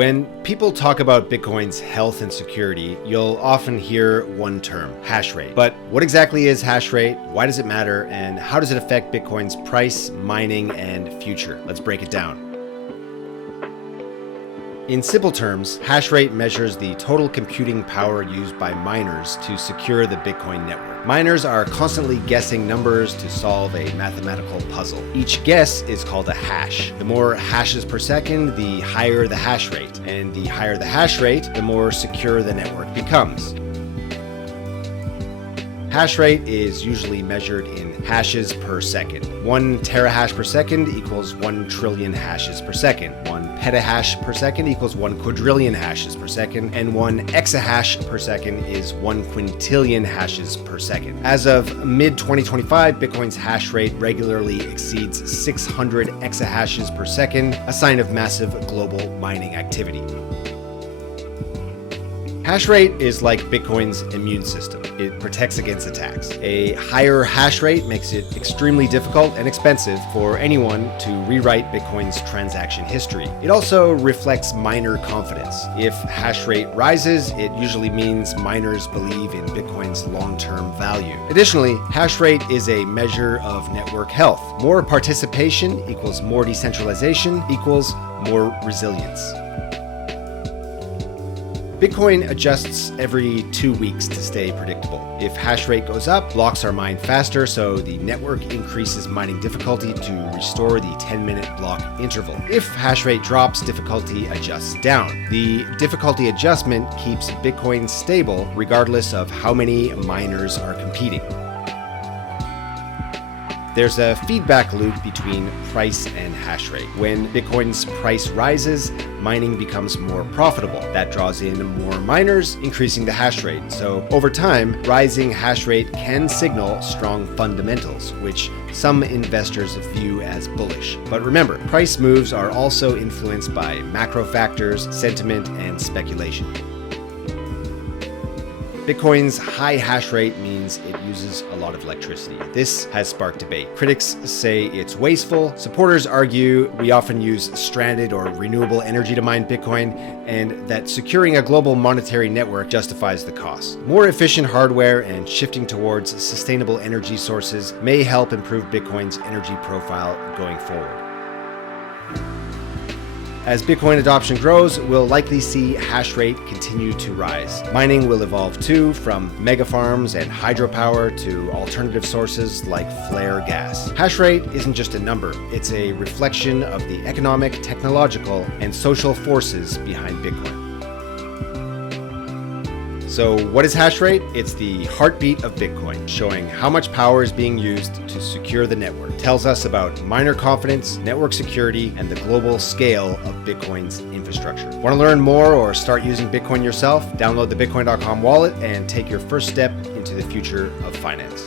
When people talk about Bitcoin's health and security, you'll often hear one term, hash rate. But what exactly is hash rate? Why does it matter? And how does it affect Bitcoin's price, mining, and future? Let's break it down. In simple terms, hash rate measures the total computing power used by miners to secure the Bitcoin network. Miners are constantly guessing numbers to solve a mathematical puzzle. Each guess is called a hash. The more hashes per second, the higher the hash rate. And the higher the hash rate, the more secure the network becomes. Hash rate is usually measured in hashes per second. 1 terahash per second equals 1 trillion hashes per second. 1 petahash per second equals 1 quadrillion hashes per second. And 1 exahash per second is 1 quintillion hashes per second. As of mid-2025, Bitcoin's hash rate regularly exceeds 600 exahashes per second, a sign of massive global mining activity. Hash rate is like Bitcoin's immune system. It protects against attacks. A higher hash rate makes it extremely difficult and expensive for anyone to rewrite Bitcoin's transaction history. It also reflects miner confidence. If hash rate rises, it usually means miners believe in Bitcoin's long-term value. Additionally, hash rate is a measure of network health. More participation equals more decentralization equals more resilience. Bitcoin adjusts every 2 weeks to stay predictable. If hash rate goes up, blocks are mined faster, so the network increases mining difficulty to restore the 10-minute block interval. If hash rate drops, difficulty adjusts down. The difficulty adjustment keeps Bitcoin stable regardless of how many miners are competing. There's a feedback loop between price and hash rate. When Bitcoin's price rises, mining becomes more profitable. That draws in more miners, increasing the hash rate. So over time, rising hash rate can signal strong fundamentals, which some investors view as bullish. But remember, price moves are also influenced by macro factors, sentiment, and speculation. Bitcoin's high hash rate means it uses a lot of electricity. This has sparked debate. Critics say it's wasteful. Supporters argue we often use stranded or renewable energy to mine Bitcoin, and that securing a global monetary network justifies the cost. More efficient hardware and shifting towards sustainable energy sources may help improve Bitcoin's energy profile going forward. As Bitcoin adoption grows, we'll likely see hash rate continue to rise. Mining will evolve too, from mega farms and hydropower to alternative sources like flare gas. Hash rate isn't just a number, it's a reflection of the economic, technological, and social forces behind Bitcoin. So what is hash rate? It's the heartbeat of Bitcoin, showing how much power is being used to secure the network. It tells us about miner confidence, network security, and the global scale of Bitcoin's infrastructure. Want to learn more or start using Bitcoin yourself? Download the Bitcoin.com wallet and take your first step into the future of finance.